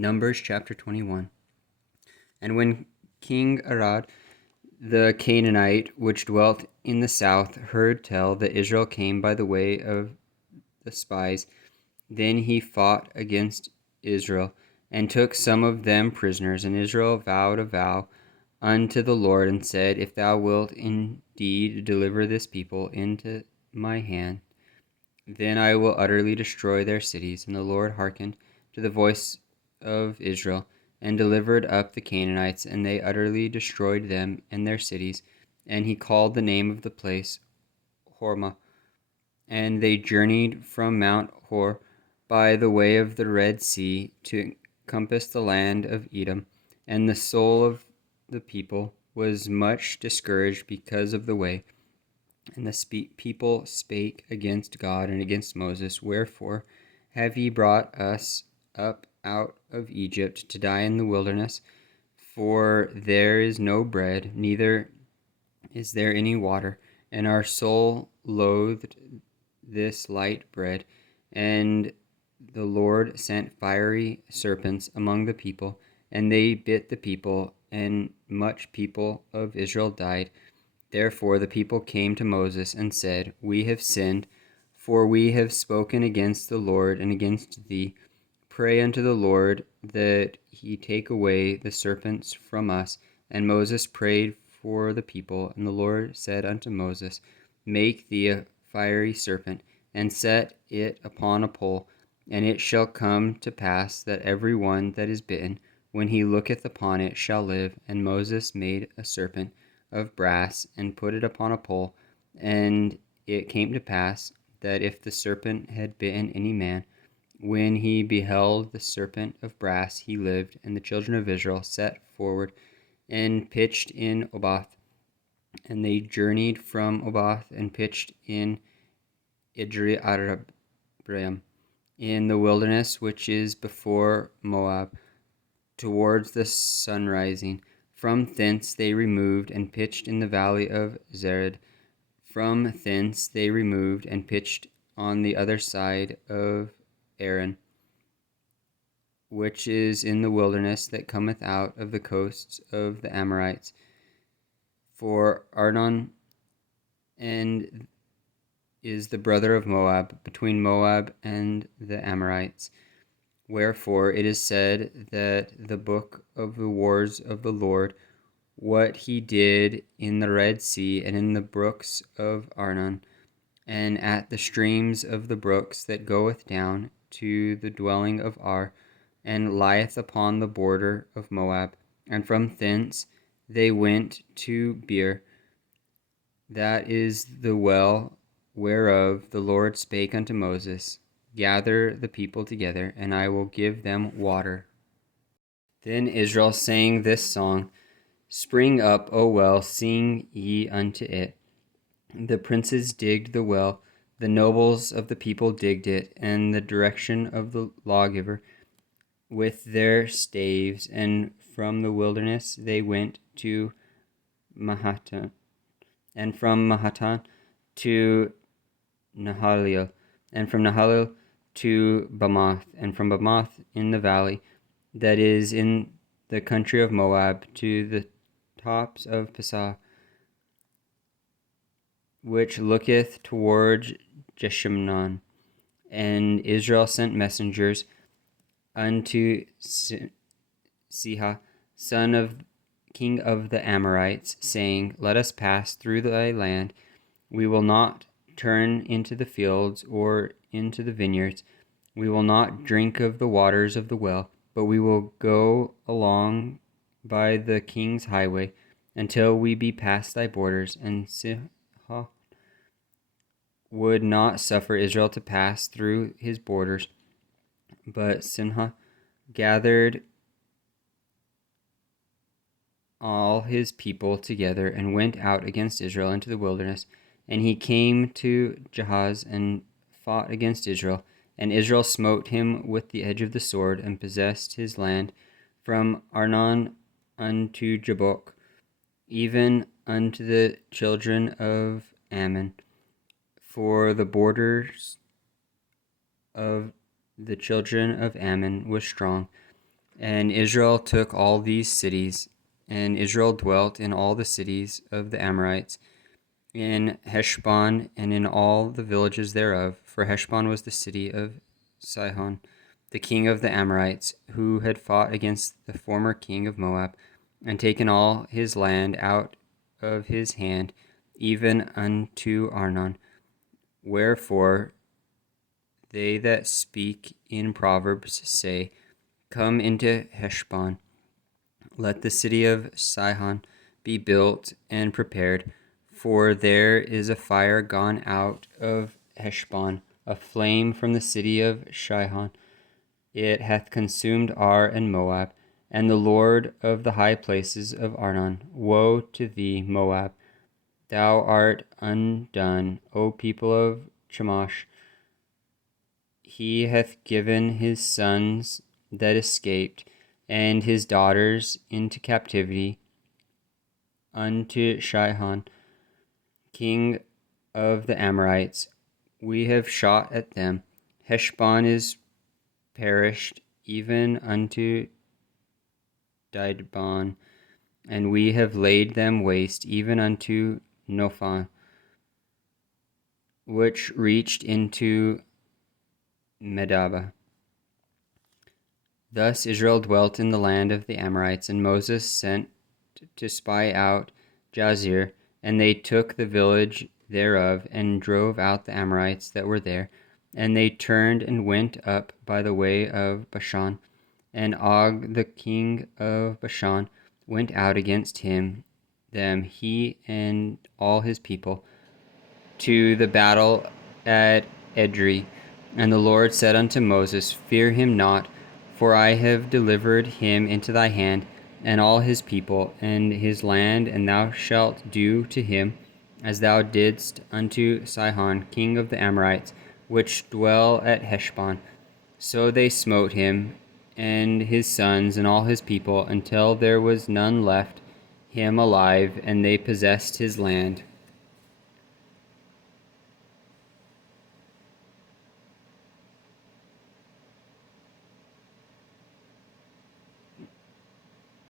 Numbers chapter 21. And when King Arad the Canaanite, which dwelt in the south, heard tell that Israel came by the way of the spies, then he fought against Israel, and took some of them prisoners. And Israel vowed a vow unto the Lord, and said, If thou wilt indeed deliver this people into my hand, then I will utterly destroy their cities. And the Lord hearkened to the voice of Israel, and delivered up the Canaanites, and they utterly destroyed them and their cities. And he called the name of the place Hormah. And they journeyed from Mount Hor by the way of the Red Sea to compass the land of Edom. And the soul of the people was much discouraged because of the way. And the people spake against God and against Moses, Wherefore have ye brought us up out of Egypt to die in the wilderness? For there is no bread, neither is there any water, and our soul loathed this light bread. And the Lord sent fiery serpents among the people, and they bit the people, and much people of Israel died. Therefore the people came to Moses and said, We have sinned, for we have spoken against the Lord and against thee. Pray unto the Lord that he take away the serpents from us. And Moses prayed for the people, and the Lord said unto Moses, Make thee a fiery serpent, and set it upon a pole. And it shall come to pass that every one that is bitten, when he looketh upon it, shall live. And Moses made a serpent of brass, and put it upon a pole. And it came to pass that if the serpent had bitten any man, when he beheld the serpent of brass, he lived. And the children of Israel set forward and pitched in Oboth. And they journeyed from Oboth and pitched in Idri-Arabiam, in the wilderness which is before Moab, towards the sunrising. From thence they removed and pitched in the valley of Zered. From thence they removed and pitched on the other side of Aaron, which is in the wilderness that cometh out of the coasts of the Amorites. For Arnon and is the brother of Moab, between Moab and the Amorites. Wherefore it is said that the book of the wars of the Lord, what he did in the Red Sea and in the brooks of Arnon, and at the streams of the brooks that goeth down to the dwelling of Ar, and lieth upon the border of Moab. And from thence they went to Beer, that is the well whereof the Lord spake unto Moses, Gather the people together, and I will give them water. Then Israel sang this song, Spring up, O well, sing ye unto it. The princes digged the well, the nobles of the people digged it, and the direction of the lawgiver with their staves. And from the wilderness they went to Mahatan, and from Mahatan to Nahaliel, and from Nahaliel to Bamoth, and from Bamoth in the valley that is in the country of Moab to the tops of Pisgah, which looketh toward Jeshimon. And Israel sent messengers unto Sihah, son of king of the Amorites, saying, Let us pass through thy land. We will not turn into the fields or into the vineyards. We will not drink of the waters of the well, but we will go along by the king's highway until we be past thy borders. And Sihah would not suffer Israel to pass through his borders, but Sihah gathered all his people together and went out against Israel into the wilderness. And he came to Jahaz and fought against Israel. And Israel smote him with the edge of the sword, and possessed his land from Arnon unto Jabbok, even unto the children of Ammon. For the borders of the children of Ammon was strong. And Israel took all these cities, and Israel dwelt in all the cities of the Amorites, in Heshbon, and in all the villages thereof. For Heshbon was the city of Sihon, the king of the Amorites, who had fought against the former king of Moab, and taken all his land out of his hand, even unto Arnon. Wherefore they that speak in Proverbs say, Come into Heshbon, let the city of Sihon be built and prepared, for there is a fire gone out of Heshbon, a flame from the city of Sihon. It hath consumed Ar and Moab, and the Lord of the high places of Arnon. Woe to thee, Moab! Thou art undone, O people of Chemosh. He hath given his sons that escaped, and his daughters into captivity unto Sihon, king of the Amorites. We have shot at them. Heshbon is perished, even unto Dibon, and we have laid them waste, even unto Nophon, which reached into Medaba. Thus Israel dwelt in the land of the Amorites, and Moses sent to spy out Jazer, and they took the village thereof, and drove out the Amorites that were there. And they turned and went up by the way of Bashan, and Og the king of Bashan went out against them, he and all his people, to the battle at Edrei. And the Lord said unto Moses, Fear him not, for I have delivered him into thy hand, and all his people, and his land, and thou shalt do to him as thou didst unto Sihon, king of the Amorites, which dwell at Heshbon. So they smote him, and his sons, and all his people, until there was none left him alive, and they possessed his land.